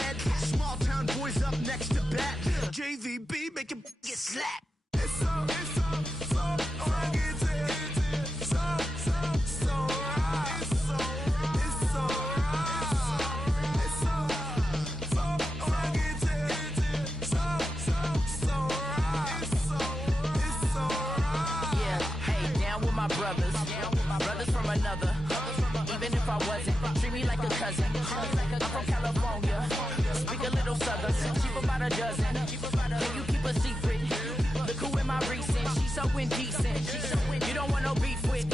bed. Small town boys up next to bat. JVB make him get slapped. It's so rugged. Brothers from another. Even if I wasn't, treat me like a cousin. I'm from California. Speak a little southern. Cheap about a dozen. Can you keep a secret? Look who in my recent. She's so indecent. You don't want no beef with.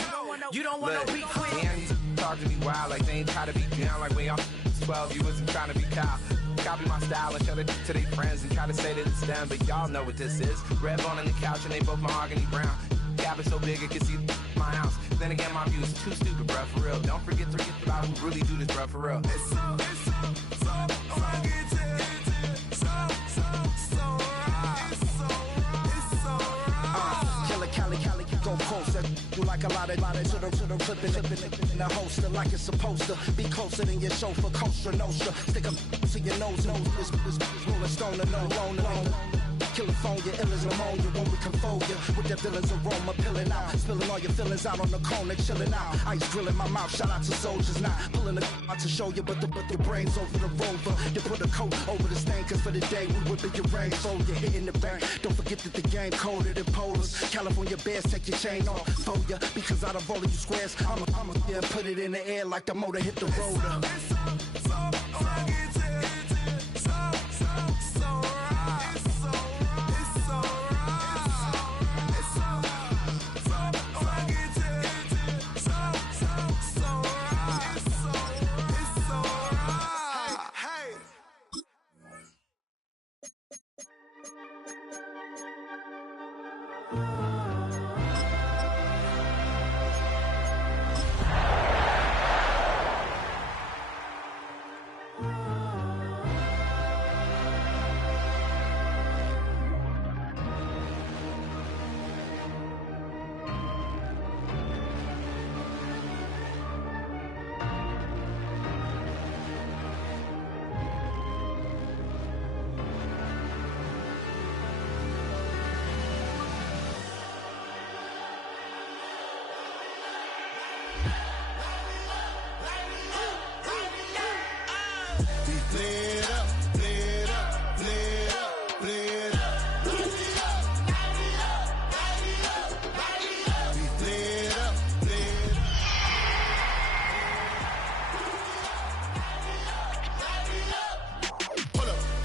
You don't want no beef with. Damn, you talk to me wild like they ain't try to be down. Like when y'all 12, you wasn't trying to be Kyle. Copy my style and show it to their friends and try to say that it's them, but y'all know what this is. Red bone on the couch and they both mahogany brown. Gap is so big it can see my house. Then again, my view is too stupid, bruh, for real. Don't forget about who really do this, bruh, for real. It's so rugged. Cali, go post that you like a lot of to the flipping in the holster like it's supposed to be closer than your chauffeur, Costa Nostra. Stick up to your nose, this rolling stone and no California, ill as pneumonia when we confold you with the villain's aroma, pilling out, spilling all your feelings out on the corner, chilling out. Ice grilling my mouth, shout out to soldiers, not pulling the out to show you, but your brains over the rover. You put a coat over the stain, cause for the day we whipping your rain, so you're hitting the bank. Don't forget that the game colder than polars. California bears, take your chain off for ya, because out of all of you squares, I'ma yeah, put it in the air like the motor hit the roller.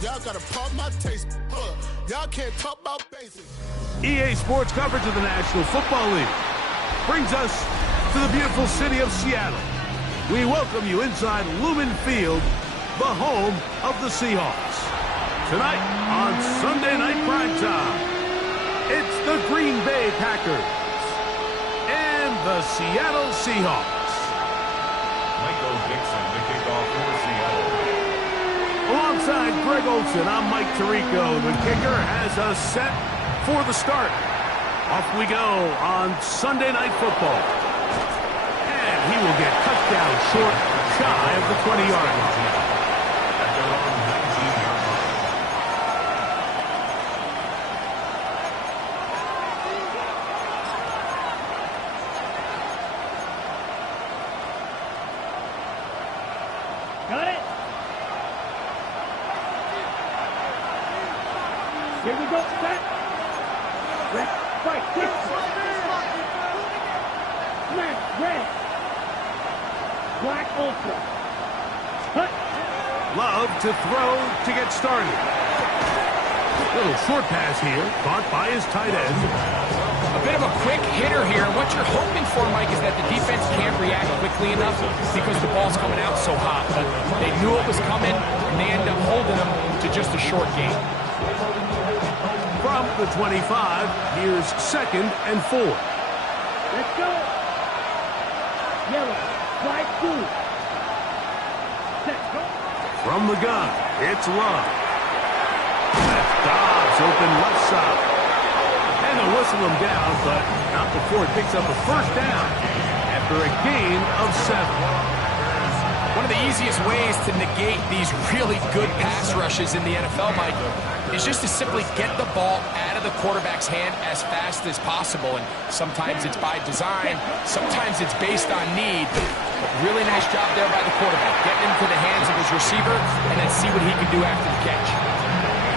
Y'all gotta pump my taste. Y'all can't talk about basics. EA Sports coverage of the National Football League brings us to the beautiful city of Seattle. We welcome you inside Lumen Field, the home of the Seahawks. Tonight on Sunday Night Primetime, it's the Green Bay Packers and the Seattle Seahawks. Michael Dixon to kick off for Seattle. Alongside Greg Olson, I'm Mike Tirico. The kicker has us set for the start. Off we go on Sunday Night Football. And he will get cut down short, shy of the 20-yard line. Got it? Here we go, set. Left, right, kick. Smash, red. Black ultra. Cut. Love to throw to get started. Little short pass here, caught by his tight end. A bit of a quick hitter here. What you're hoping for, Mike, is that the defense can't react quickly enough because the ball's coming out so hot. But they knew it was coming, and they end up holding them to just a short gain. From the 25, here's 2nd and 4. Let's go. Yellow, slide 2. Set, go. From the gun, it's Love. That's Dobbs open left side. And they'll whistle him down, but not before it picks up a first down after a gain of 7. One of the easiest ways to negate these really good pass rushes in the NFL, Mike, is just to simply get the ball out of the quarterback's hand as fast as possible. And sometimes it's by design, sometimes it's based on need. But really nice job there by the quarterback, getting into the hands of his receiver and then see what he can do after the catch.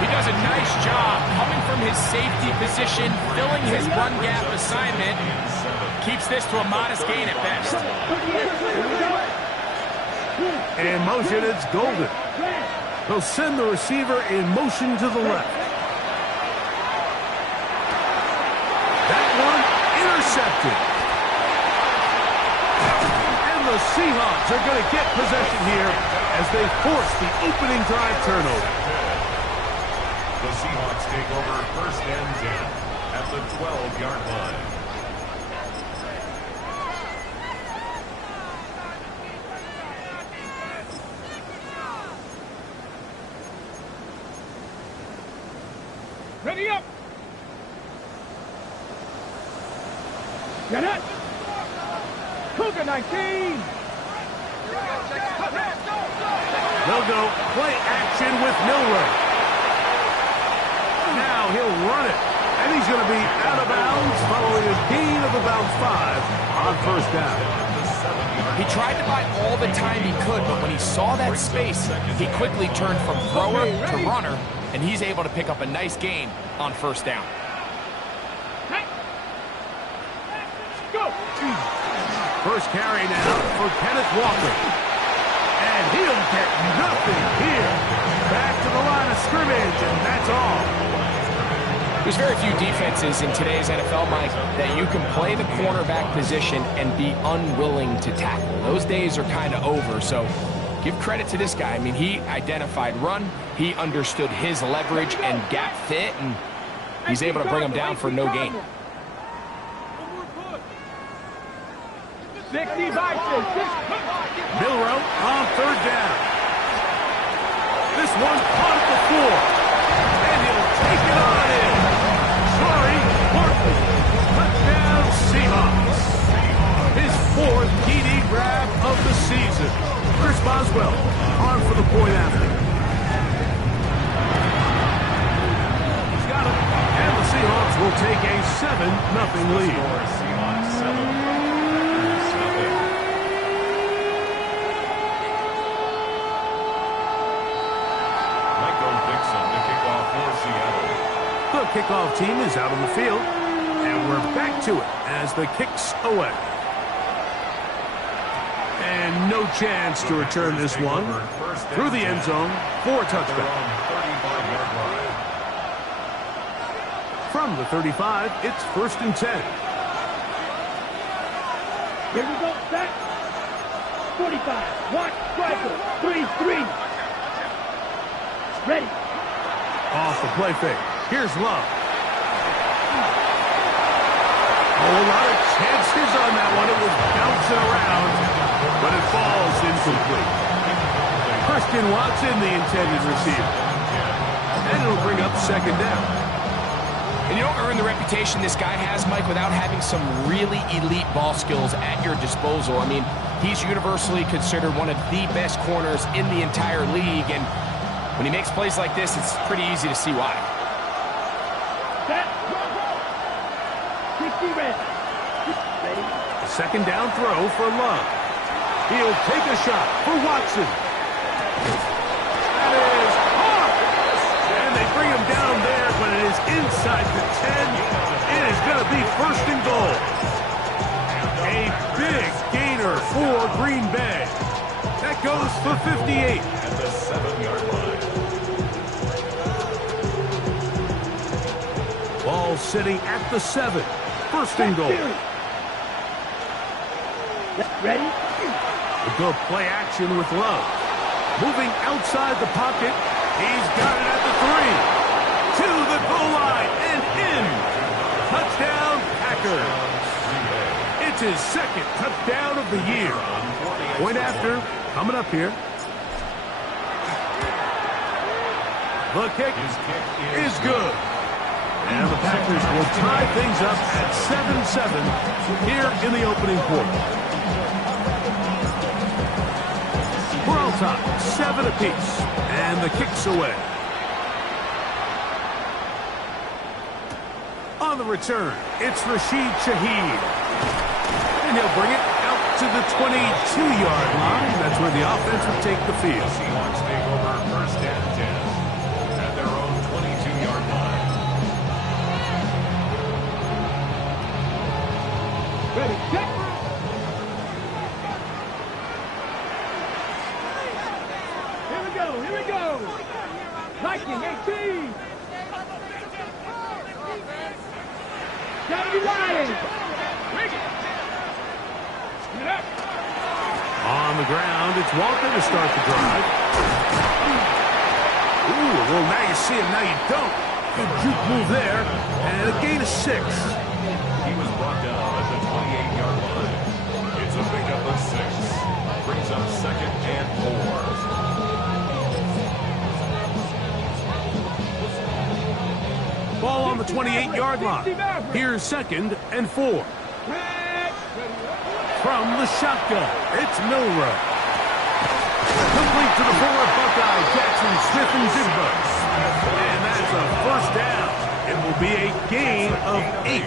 He does a nice job coming from his safety position, filling his run gap assignment. Keeps this to a modest gain at best. In motion, it's Golden. They'll send the receiver in motion to the left. That one intercepted. And the Seahawks are going to get possession here as they force the opening drive turnover. The Seahawks take over first and 10 at the 12-yard line. Ready up! Get it! Cougar 19! They'll go play action with Milroe. Now he'll run it. And he's going to be out of bounds following a gain of about 5 on first down. He tried to buy all the time he could, but when he saw that space, he quickly turned from thrower to runner, and he's able to pick up a nice gain on first down. Go! First carry now for Kenneth Walker. And he'll get nothing here. Back to the line of scrimmage, and that's all. There's very few defenses in today's NFL, Mike, that you can play the cornerback position and be unwilling to tackle. Those days are kind of over, so give credit to this guy. I mean, he identified run, he understood his leverage and gap fit, and he's able to bring him down for no gain. 60 Vikings. Milroe on third down. This one caught at the 4. And he'll take it on in. Sorry, Barkley. Touchdown Seahawks. His 4th TD grab of the season. Chris Boswell on for the point after. He's got it. And the Seahawks will take a 7-0 lead. Seahawks 7. The kickoff team is out on the field, and we're back to it as the kick's away. And no chance to return this one through the end zone for a touchback. From the 35, it's 1st and 10. Here we go, set. 45, watch, striker, 3-3. Ready. Off the play fake. Here's Love. Oh, a lot of chances on that one. It was bouncing around, but it falls incomplete. Christian Watson, the intended receiver. And it'll bring up 2nd down. And you don't earn the reputation this guy has, Mike, without having some really elite ball skills at your disposal. I mean, he's universally considered one of the best corners in the entire league, and when he makes plays like this, it's pretty easy to see why. Set. 60 red. Ready. A 2nd down throw for Love. He'll take a shot for Watson. That is hard. And they bring him down there, but it is inside the 10. It is going to be 1st and goal. A big gainer for Green Bay. That goes for 58. At the 7-yard line. Ball sitting at the 7. 1st and goal. Ready? A good play action with Love. Moving outside the pocket. He's got it at the 3. To the goal line and in. Touchdown, Packers. It's his 2nd touchdown of the year. Point after coming up here. The kick is good. And the Packers will tie things up at 7-7 here in the opening quarter. tie, 7 apiece, and the kick's away. On the return, it's Rashid Shaheed. And he'll bring it out to the 22-yard line. That's where the offense will take the field. Seahawks take over first and 10 at their own 22-yard line. Ready, check. Here we go. Liking 18. Gotta be lying. On the ground, it's Walker to start the drive. Ooh, well, now you see him, now you don't. Good juke move there, and a gain of 6. He was brought down at the 28-yard line. It's a pickup of 6. Brings up second and 4. Ball on the 28-yard line. Here's second and 4. From the shotgun, it's Milrow. Complete to the forward Buckeye, Jackson Smith and Jigba. And that's a first down. It will be a gain of 8.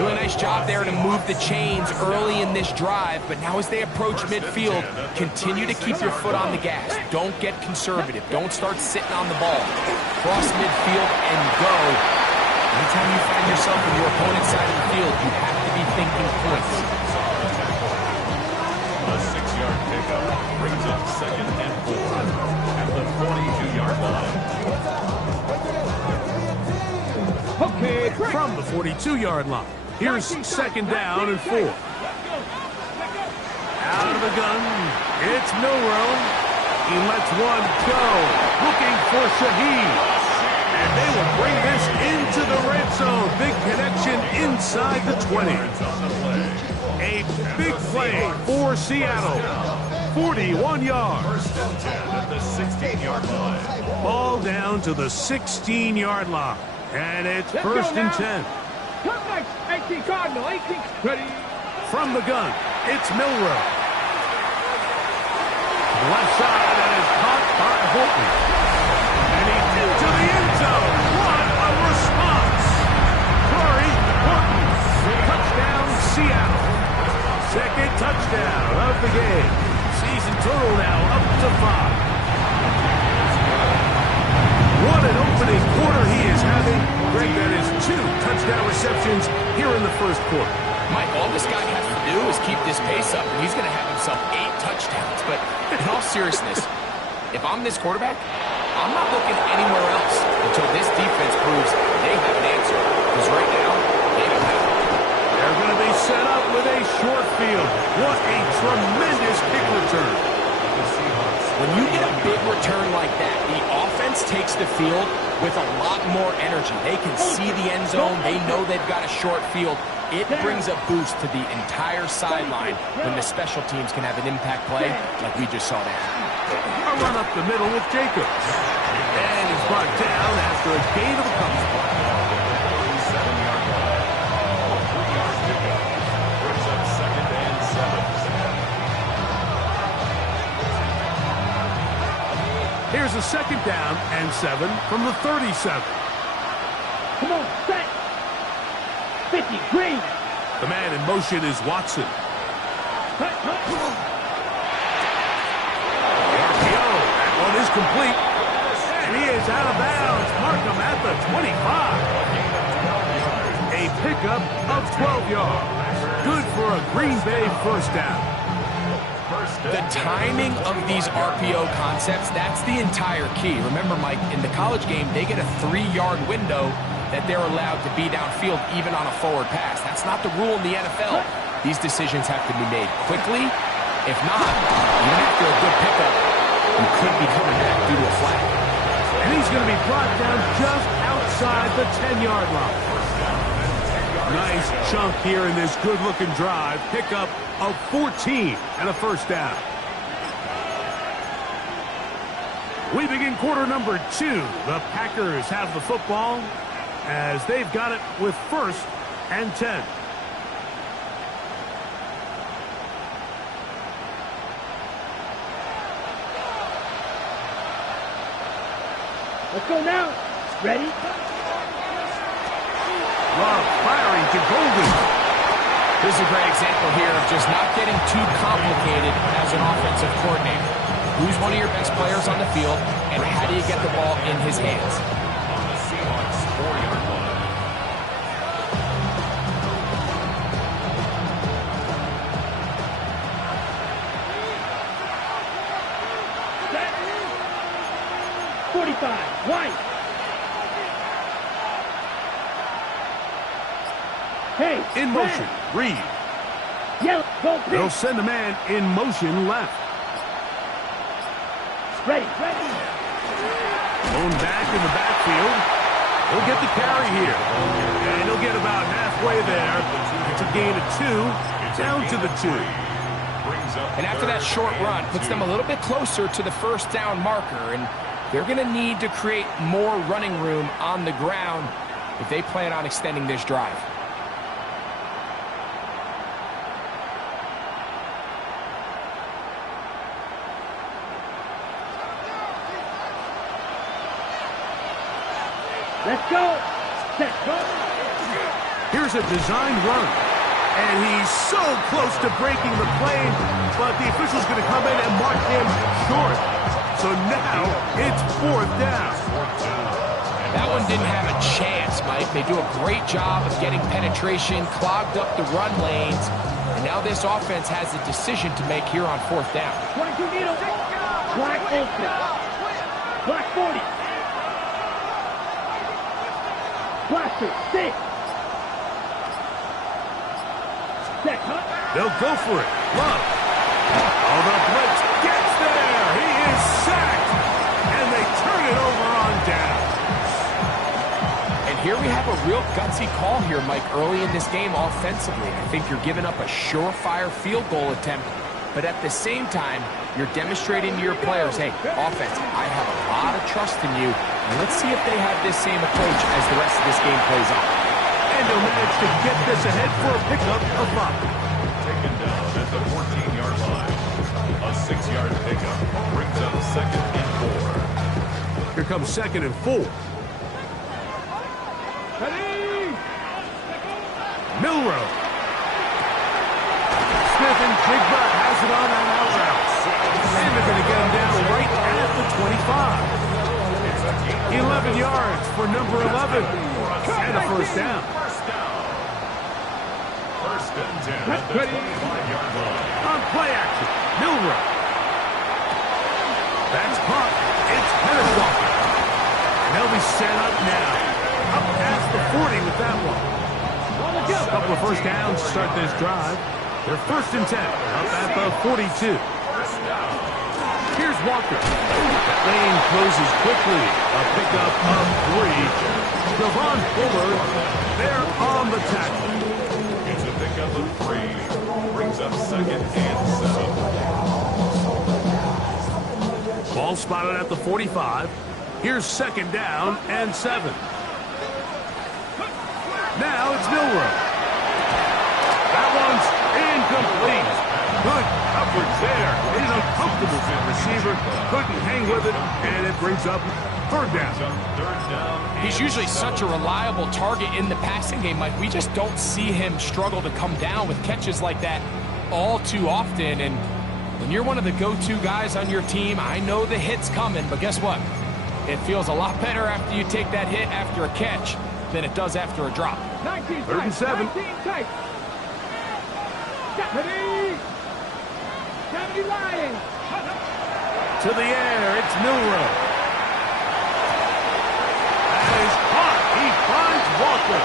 Really nice job there to move the chains early in this drive, but now as they approach midfield, continue to keep your foot on the gas. Don't get conservative. Don't start sitting on the ball. Cross midfield and go. Anytime you find yourself on your opponent's side of the field, you have to be thinking points. A 6-yard pickup brings up second and 4 at the 42-yard line. Okay, From the 42-yard line, here's second down and 4. Out of the gun, it's Milrow. He lets one go, looking for Shaheed. And they will bring this into the red zone. Big connection inside the 20. A big play for Seattle. 41 yards. First and 10 at the 16-yard line. Ball down to the 16-yard line. And it's first and 10. Come back, 18 Cardinal, 18. Ready. From the gun, it's Milrow. Left side, and it's caught by Horton. And he's into the end zone. What a response. Corey Horton. Touchdown, Seattle. Second touchdown of the game. Season total now up to 5. What an opening quarter he is having. Greg, that is 2 touchdown receptions here in the first quarter. Mike, all this guy has to do is keep this pace up, and he's going to have himself 8 touchdowns. But in all seriousness, if I'm this quarterback, I'm not looking anywhere else until this defense proves they have an answer. Because right now, they don't have it. They're going to be set up with a short field. What a tremendous kick return. When you get a big return like that, the offense takes the field with a lot more energy. They can see the end zone. They know they've got a short field. It brings a boost to the entire sideline when the special teams can have an impact play like we just saw there. A run up the middle with Jacobs. And he's brought down after a gain of a couple. 7-yard line. 3-yard pickup brings up second and 7. Here's a second down and 7 from the 37. Come on, set. 50, green. The man in motion is Watson. Cut. The RPO, that one is complete. And he is out of bounds. Mark him at the 25. A pickup of 12 yards. Good for a Green Bay first down. The timing of these RPO concepts, that's the entire key. Remember, Mike, in the college game, they get a 3-yard window that they're allowed to be downfield even on a forward pass. That's not the rule in the NFL. These decisions have to be made quickly. If not, even after a good pickup, you could be coming back due to a flag. And he's going to be brought down just outside the 10-yard line. Nice chunk here in this good-looking drive. Pickup of 14 and a first down. We begin quarter number 2. The Packers have the football as they've got it with first and 10. Let's go now. Ready? Love firing to Golden. This is a great example here of just not getting too complicated as an offensive coordinator. Who's one of your best players on the field, and how do you get the ball in his hands? On the Seahawks 4-yard line. Set. 45. White. Hey. In motion, Reed. Yellow. Go They'll pitch. send a man in motion left. Ready. Ready. Thrown back in the backfield. He'll get the carry here. And he'll get about halfway there. It's a gain of 2, down to the 2. And after that short run, puts them a little bit closer to the first down marker, and they're going to need to create more running room on the ground if they plan on extending this drive. Let's go. Set. Go. Here's a designed run. And he's so close to breaking the play, but the official's going to come in and mark him short. So now it's 4th down. That one didn't have a chance, Mike. They do a great job of getting penetration, clogged up the run lanes, and now this offense has a decision to make here on 4th down. 22 needle. Black open. Black 40. Blaster. 6. Set. Cut. They'll go for it. Love. Oh, the blitz gets there. He is sacked. And they turn it over on down. And here we have a real gutsy call here, Mike, early in this game offensively. I think you're giving up a surefire field goal attempt, but at the same time, you're demonstrating to your players, hey, offense, I have a lot of trust in you, and let's see if they have this same approach as the rest of this game plays out. And they'll manage to get this ahead for a pickup of 5. Taken down at the 14-yard line. A 6-yard pickup brings up 2nd and 4. Here comes 2nd and 4. Ready. Milrow. Smith and Jigba has it on an out route. And they're going to get him down right at the 25. 11 yards for number 11. And a 1st down. 1st and 10 at the 25-yard line. On play action, Milrow. That's caught. It's Pettis. And they'll be set up now. Up past the 40 with that one. A couple of 1st downs to start this drive. They're 1st and 10. Up at the 42. Here's Walker. That lane closes quickly. A pickup of 3. Devon Fuller there on the tackle. It's a pickup of 3. Brings up 2nd and 7. Ball spotted at the 45. Here's 2nd down and 7. Now it's Milrow. That one's incomplete. Good coverage there. He's uncomfortable for the receiver. Couldn't hang with it, and it brings up 3rd down. He's usually such a reliable target in the passing game, Mike. We just don't see him struggle to come down with catches like that all too often. And when you're one of the go-to guys on your team, I know the hit's coming, but guess what? It feels a lot better after you take that hit after a catch than it does after a drop. 19 3rd and 7. 19 tight. Ready. 70 lying. To the air, it's Milrow. That is caught. He finds Walker.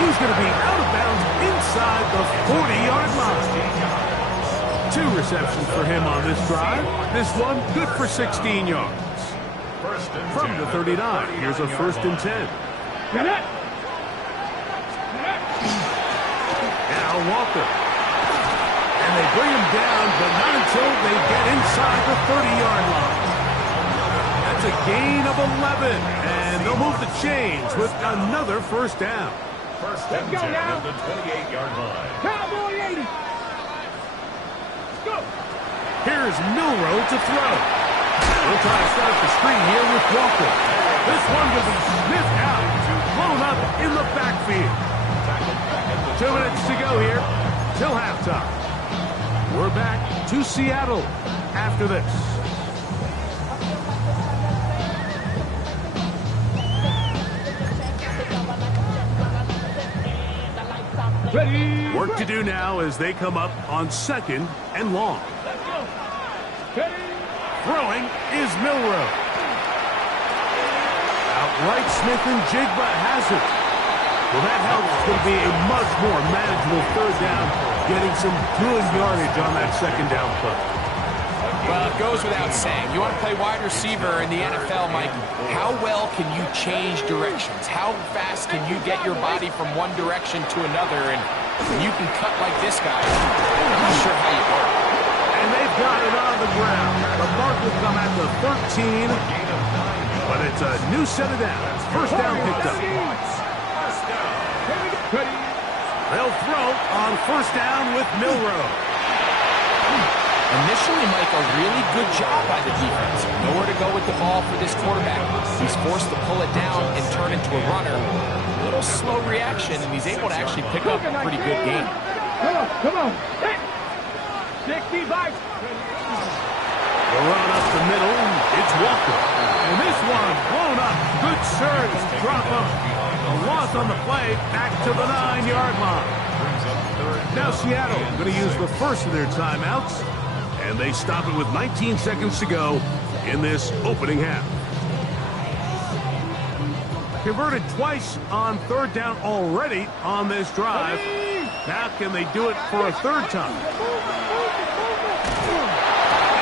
He's going to be out of bounds inside the 40-yard line. 2 receptions for him on this drive. This one good for 16 yards. From the 39, here's a 1st and 10. Now Walker. And they bring him down, but not until they get inside the 30-yard line. That's a gain of 11, and they'll move the chains with another 1st down. 1st and 10 at the 28-yard line. Cowboy 80. Go. Here's Milrow to throw. We'll try to start the screen here with Walker. in the backfield. 2 minutes to go here till halftime. We're back to Seattle after this. Ready. Work to do now as they come up on 2nd and long. Throwing is Milroe. Outright Smith and Jigba has it. Well, that helps. It's going to be a much more manageable 3rd down, getting some good yardage on that 2nd down play. Well, it goes without saying. You want to play wide receiver in the NFL, Mike, how well can you change directions? How fast can you get your body from one direction to another? And you can cut like this guy. I'm not sure how you do it. And they've got it on the ground. The mark will come at the 13, but it's a new set of downs. 1st down picked up. They'll throw on 1st down with Milroe. Initially, Mike, a really good job by the defense. Nowhere to go with the ball for this quarterback. He's forced to pull it down and turn into a runner. A little slow reaction, and he's able to actually pick up a pretty good game. Come on. 65. The run up the middle, it's Walker. And this one blown up. Good surge, drop up. A loss on the play, back to the 9-yard line. Now Seattle going to use the first of their timeouts, and they stop it with 19 seconds to go in this opening half. Converted twice on 3rd down already on this drive. Now can they do it for a 3rd time?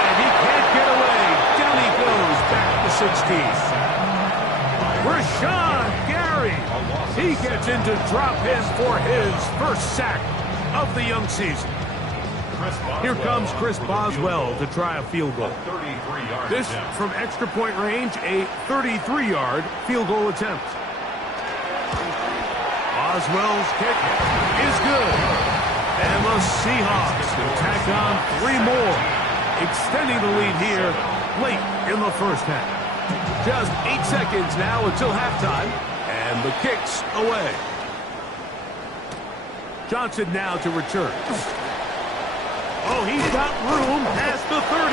And he can't get away. Down he goes, back to 16. Rashawn Gary. He gets into drop in for his 1st sack of the young season. Here comes Chris Boswell to try a field goal. This from extra point range, a 33-yard field goal attempt. Boswell's kick is good. And the Seahawks can tack on 3 more, extending the lead here late in the 1st half. Just 8 seconds now until halftime, and the kick's away. Johnson now to return. Oh, he's got room past the 30.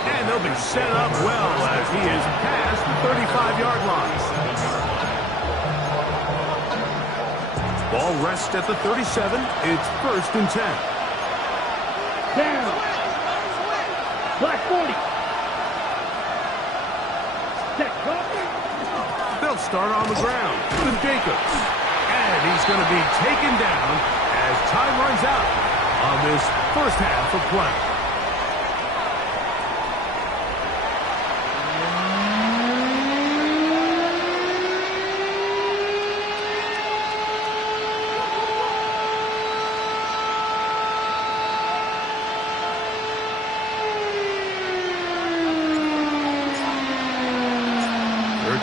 And they'll be set up well as he is past the 35-yard line. Ball rests at the 37. It's 1st and 10. Down. Black 40. They'll start on the ground with Jacobs. And he's going to be taken down as time runs out on this 1st half of play.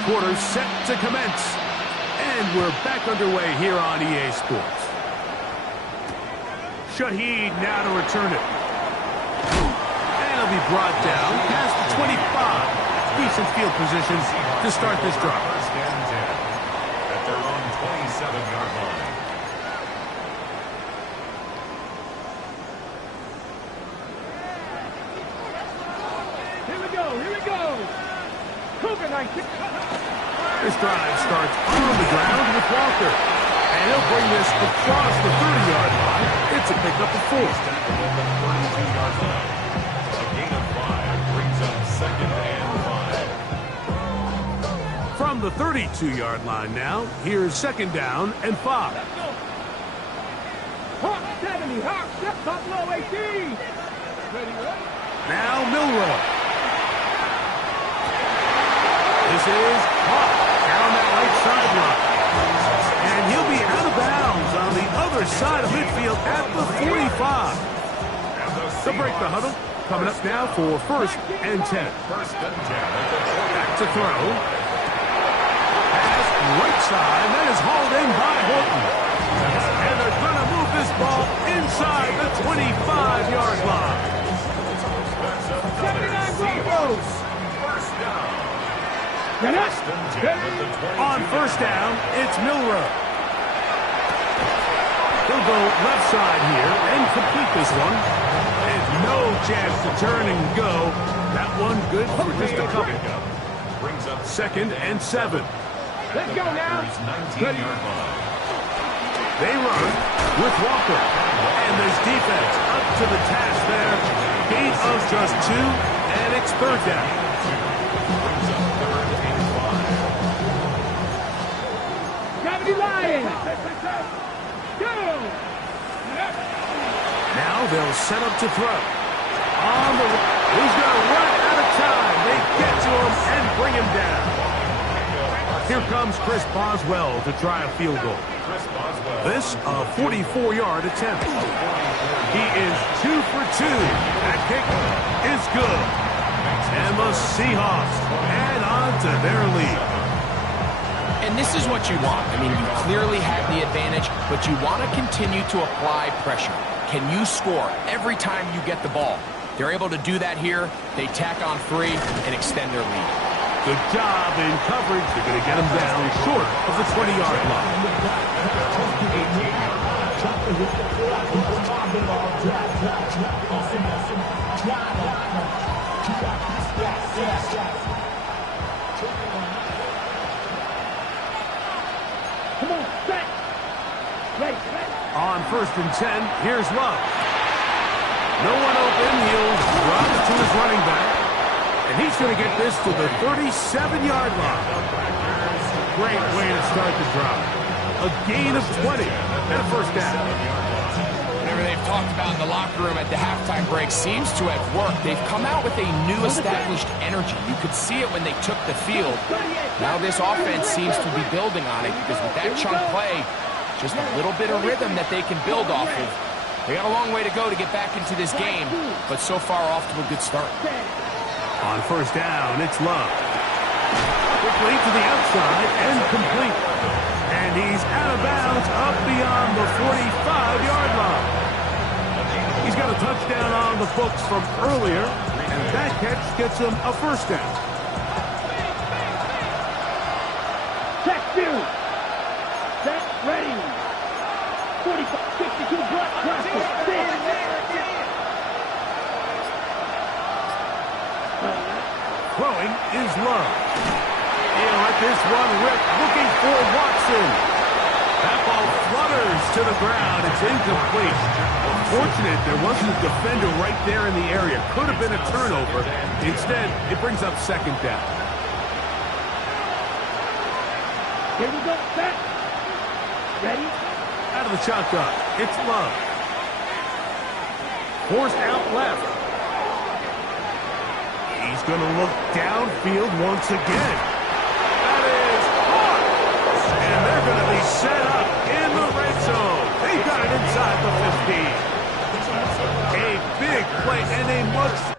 Quarter set to commence, and we're back underway here on EA Sports. Shaheed now to return it, and he'll be brought down past the 25. Decent field position to start this drive. 1st and 10 at their own 27-yard line. Here we go. Cougar 19. This drive starts on the ground with Walker. And he'll bring this across the 30-yard line. It's a pickup of 4. A gain of 5 brings up 2nd and 5. From the 32-yard line now, here's 2nd down and 5. Hawk 70. Hawk steps up low 18. Ready? Now Milroe. This is Hawk down that right sideline. And he'll be out of bounds on the other side of midfield at the 45. They'll break the huddle. Coming up now for 1st and 10. Back to throw. Pass right side. That is hauled in by Horton. And they're going to move this ball inside the 25-yard line. 79 Broncos. 1st down. On first down, it's Milrow. He'll go left side here and complete this one. And no chance to turn and go. That one good for just a couple. Brings up 2nd and 7. Let's go now. 19-yard line. They run with Walker. And this defense up to the task there. Gain of just 2, and it's 3rd down. Brings up 3rd and 5. Gravity Lion. Go. Now they'll set up to throw. On the he's going to run out of time. They get to him and bring him down. Here comes Chris Boswell to try a field goal. This a 44-yard attempt. He is 2 for 2. That kick is good. And the Seahawks add on to their lead. And this is what you want. I mean, you clearly have the advantage, but you want to continue to apply pressure. Can you score every time you get the ball? They're able to do that here. They tack on 3 and extend their lead. Good job in coverage. They're going to get him down short of the 20-yard line. Come on, set. Ready. On 1st and 10, here's Love. No one open. He'll drop it to his running back. And he's going to get this to the 37-yard line. Great way to start the drive. A gain of 20 and a 1st down. Whatever they've talked about in the locker room at the halftime break seems to have worked. They've come out with a new established energy. You could see it when they took the field. Now this offense seems to be building on it because with that chunk play, just a little bit of rhythm that they can build off of. They got a long way to go to get back into this game, but so far off to a good start. On 1st down, it's Love. Quickly to the outside and complete. And he's out of bounds up beyond the 45-yard line. He's got a touchdown on the books from earlier, and that catch gets him a 1st down. Check 2. Set. Ready. 45, 62, block, practice. Throwing is Love. He'll let this one rip, looking for Watson. That ball flutters to the ground. It's incomplete. Fortunate there wasn't a defender right there in the area. Could have been a turnover. Instead, it brings up 2nd down. Here we go, set. Ready? Out of the shotgun, it's Love. Forced out left. He's going to look downfield once again. That is caught. And they're going to be set up in the red zone. They got it inside the 15. A big play and a much...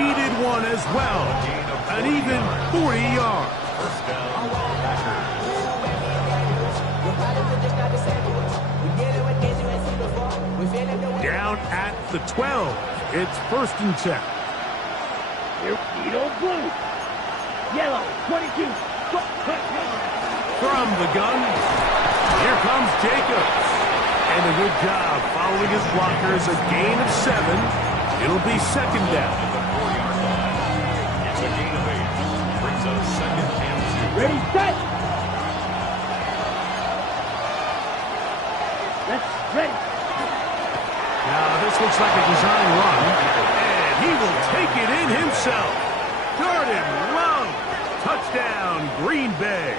Needed one as well. An even 40 yards. First down, Down at the 12. It's 1st and 10. Here, Edo blue. Yellow, 22. From the gun, here comes Jacobs. And a good job following his blockers. A gain of 7. It'll be 2nd down. It's a gain of 8. Brings up 2nd and 2. Ready, set. Let's ready. Now this looks like a design run. And he will take it in himself. Jordan Love. Touchdown, Green Bay.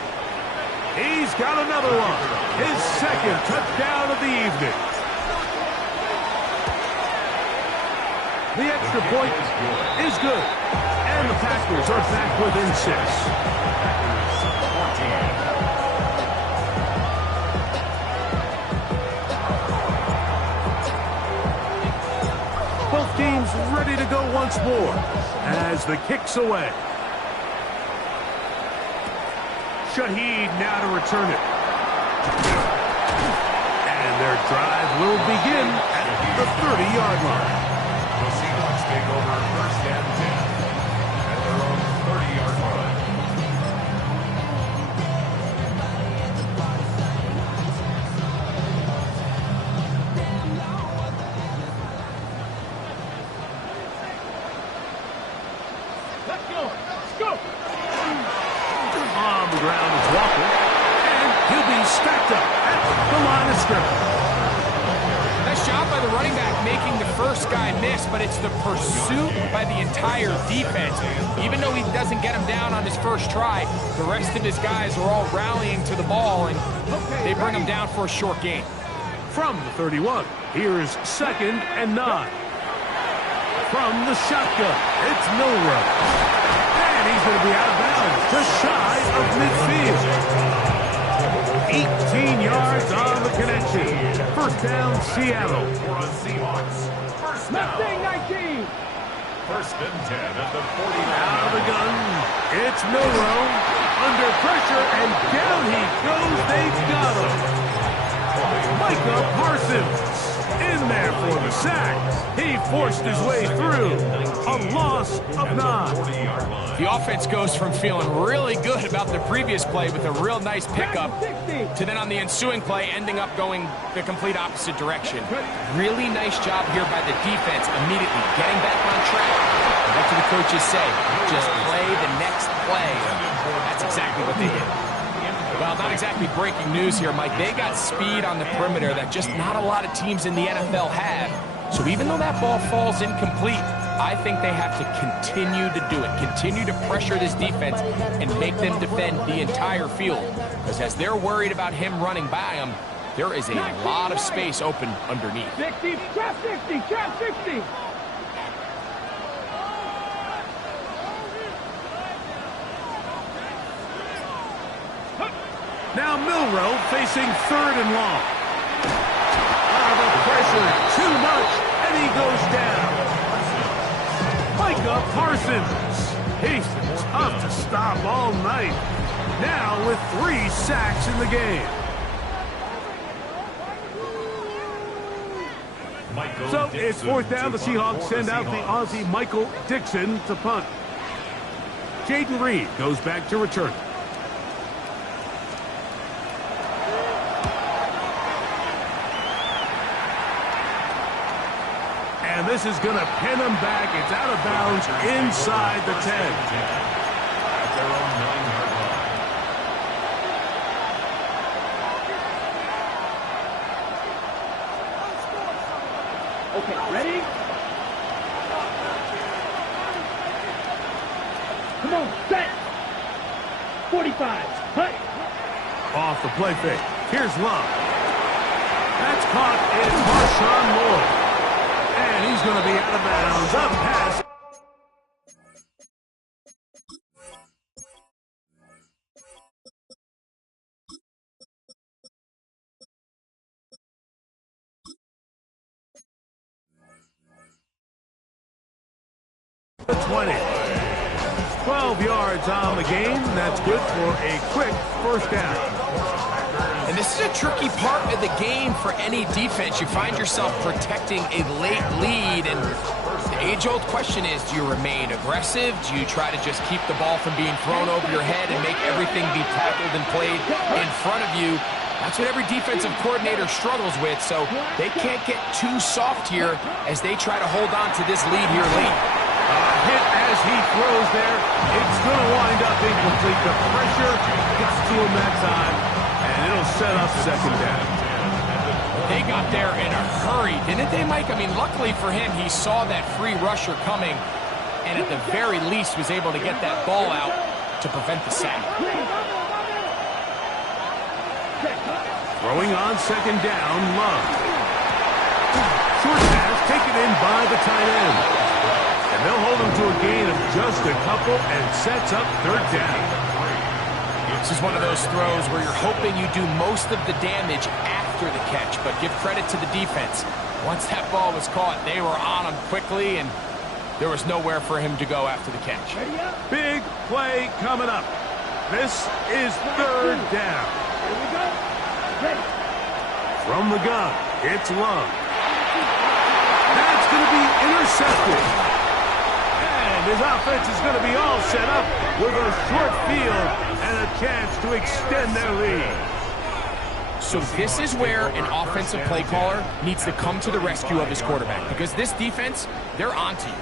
He's got another one. His 2nd touchdown of the evening. The extra point is good. And the Packers are back within 6. Both team's ready to go once more as the kick's away. Shaheed now to return it. And their drive will begin at the 30-yard line. The Seahawks take over first and 10 at their own 30-yard line. Let's go. Let's go. On the ground is Walker, and he'll be stacked up at the line of scrimmage. Nice job by the running back making the first guy miss, but it's the pursuit by the entire defense. Even though he doesn't get him down on his first try, the rest of his guys are all rallying to the ball, and they bring him down for a short gain. From the 31, here is 2nd and 9. From the shotgun, it's Milrow. And he's going to be out of bounds, just shy of midfield. 18 yards on the connection. First down, Seattle. For the Seahawks, first down. Mustang 19. First and 10 at the 40. Out of the gun, it's Milrow. Under pressure, and down he goes. They've got him. Micah Parsons in there for the sack. He forced his way through. A loss of 9. The offense goes from feeling really good about the previous play with a real nice pickup to then on the ensuing play ending up going the complete opposite direction. Really nice job here by the defense immediately getting back on track. And what do the coaches say? Just play the next play. That's exactly what they did. Well, not exactly breaking news here, Mike. They got speed on the perimeter that just not a lot of teams in the NFL have. So even though that ball falls incomplete, I think they have to continue to do it, continue to pressure this defense and make them defend the entire field. Because as they're worried about him running by them, there is a lot of space open underneath. 60, trap 60, trap 60. Now Milrow facing 3rd and long. The pressure too much, and he goes down. Micah Parsons. He's been tough to stop all night. Now with 3 sacks in the game. So it's 4th down. The Seahawks send out the Aussie Michael Dixon to punt. Jaden Reed goes back to return. And this is going to pin him back. It's out of bounds inside the 10. At their own 9-yard line. Okay, ready? Come on, set. 45. Hut. Off the play fake. Here's Love. That's caught in Marshawn Lloyd. And he's going to be out of bounds. Up pass. The 20. 12 yards on the game. That's good for a quick first down. And this is a tricky part of the game for any defense. You find yourself protecting a late lead, and the age-old question is, do you remain aggressive? Do you try to just keep the ball from being thrown over your head and make everything be tackled and played in front of you? That's what every defensive coordinator struggles with, so they can't get too soft here as they try to hold on to this lead here late. Hit as he throws there. It's going to wind up incomplete. The pressure gets to him that time, and it'll set up 2nd down. They got there in a hurry, didn't they, Mike? I mean, luckily for him, he saw that free rusher coming, and at the very least was able to get that ball out to prevent the sack. Throwing on 2nd down, Love. Short pass taken in by the tight end. And they'll hold him to a gain of just a couple and sets up 3rd down. This is one of those throws where you're hoping you do most of the damage after the catch, but give credit to the defense. Once that ball was caught, they were on him quickly, and there was nowhere for him to go after the catch. Big play coming up. This is third down. Here we go. Ready. From the gun, it's Love. That's going to be intercepted. And his offense is going to be all set up with a short field and a chance to extend their lead. So this is where an offensive play caller needs to come to the rescue of his quarterback, because this defense, they're onto you.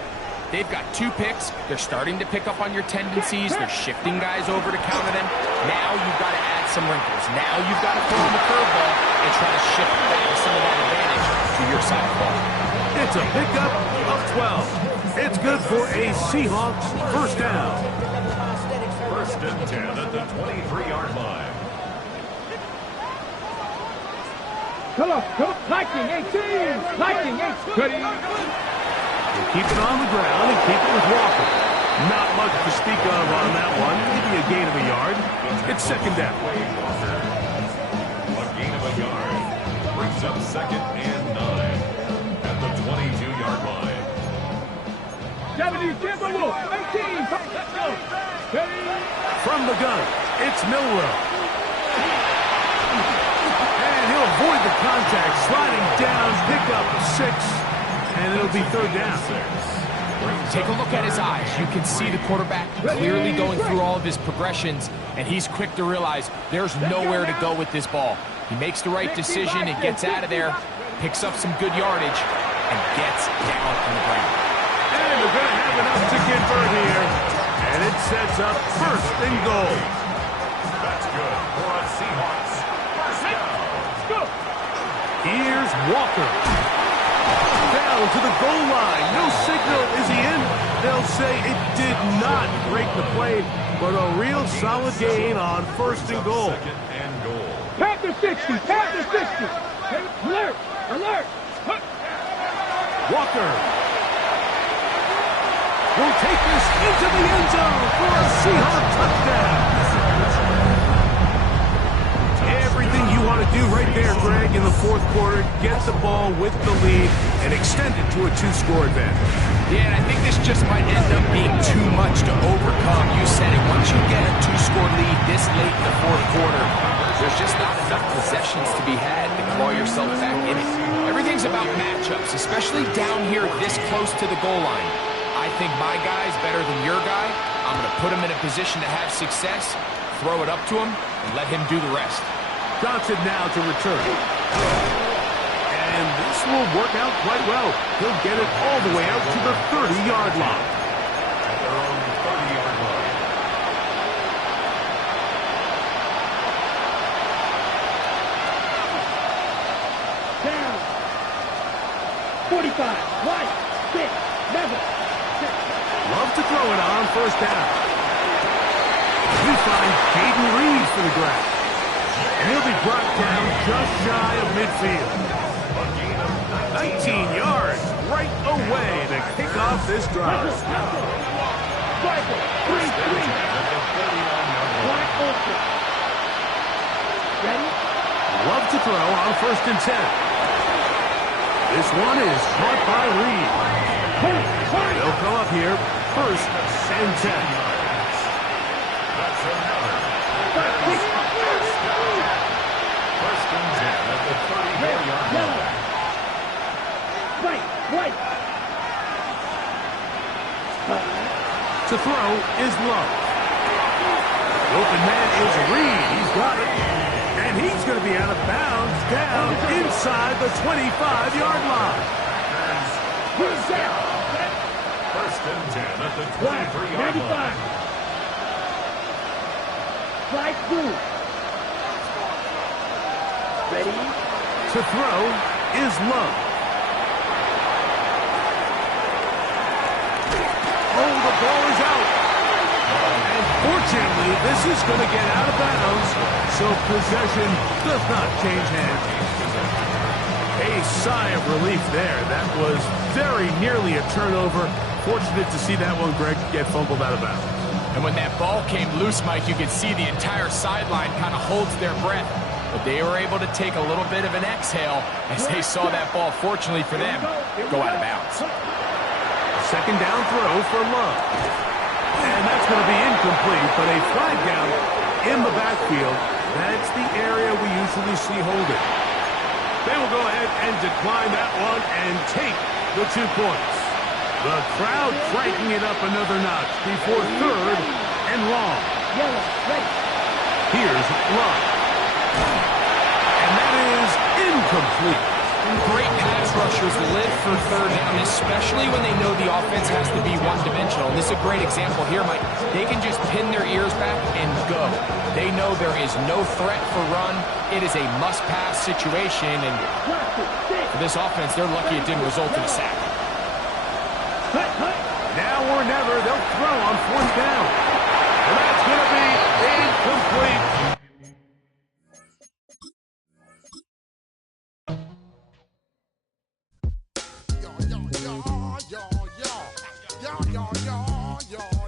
They've got 2 picks. They're starting to pick up on your tendencies. They're shifting guys over to counter them. Now you've got to add some wrinkles. Now you've got to throw them a curveball and try to shift back some of that advantage to your side of the ball. It's a pickup of 12. It's good for a Seahawks first down. First and 10 at the 23-yard line. Come on. Lightning 18. Lightning 18. Ready. Keep it on the ground and keep it with Walker. Not much to speak of on that one. Maybe a gain of a yard. It's second down. A gain of a yard brings up second and 9 at the 22-yard line. 70, 18. Let's go. Ready. From the gun, it's Milrow. And he'll avoid the contact, sliding down, pick up 6. And it'll be third down. Take a look at his eyes. You can see the quarterback clearly going through all of his progressions, and he's quick to realize there's nowhere to go with this ball. He makes the right decision and gets out of there, picks up some good yardage, and gets down on the ground. And they're going to have enough to convert here. And it sets up first and goal. That's good for a Seahawks first down. Here's Walker. Down to the goal line. No signal. Is he in? They'll say it did not break the play, but a real solid gain on first and goal. Second and goal. Panther 60. Panther 60. Alert. Alert. Walker will take this into the end zone for a Seahawks touchdown. Everything you want to do right there, Greg, in the fourth quarter, get the ball with the lead and extend it to a 2-score advantage. Yeah, and I think this just might end up being too much to overcome. You said it. Once you get a 2-score lead this late in the fourth quarter, there's just not enough possessions to be had to claw yourself back in it. Everything's about matchups, especially down here this close to the goal line. I think my guy's better than your guy. I'm going to put him in a position to have success, throw it up to him, and let him do the rest. Johnson now to return. And this will work out quite well. He'll get it all the way out to the 30-yard line. At their own 30-yard line. Down. 45. White. 6. Level. 6. Love to throw it on first down. We find Caden Reed for the grab. And he'll be brought down just shy of midfield. 19 yards right away to kick off this drive. Striker. 3-3. Black ultra. Ready? Love to throw on first and 10. This one is caught by Reed. They'll come up here first and 10. That's another. First and 10 at the 34-yard line. Right. To throw is Love. The open man is Reed. He's got it. And he's going to be out of bounds down inside the 25-yard line. Who's that? First and 10 at the 23-yard line. 95. Flight through. Ready? To throw is Love. Oh, the ball is out. And fortunately, this is going to get out of bounds, so possession does not change hands. A sigh of relief there. That was very nearly a turnover. Fortunate to see that one, Greg, get fumbled out of bounds. And when that ball came loose, Mike, you could see the entire sideline kind of holds their breath. but they were able to take a little bit of an exhale as they saw that ball, fortunately for them, go out of bounds. Second down throw for Love. And that's going to be incomplete, but a flag down in the backfield. That's the area we usually see holding. They will go ahead and decline that one and take the 2 points. The crowd cranking it up another notch before third and long. Here's Love. And that is incomplete. Great pass rushers live for third down, especially when they know the offense has to be one-dimensional. And this is a great example here, Mike. They can just pin their ears back and go. They know there is no threat for run. It is a must-pass situation, and for this offense, they're lucky it didn't result in a sack. Now or never, they'll throw on 4th down. And that's going to be incomplete. Yo.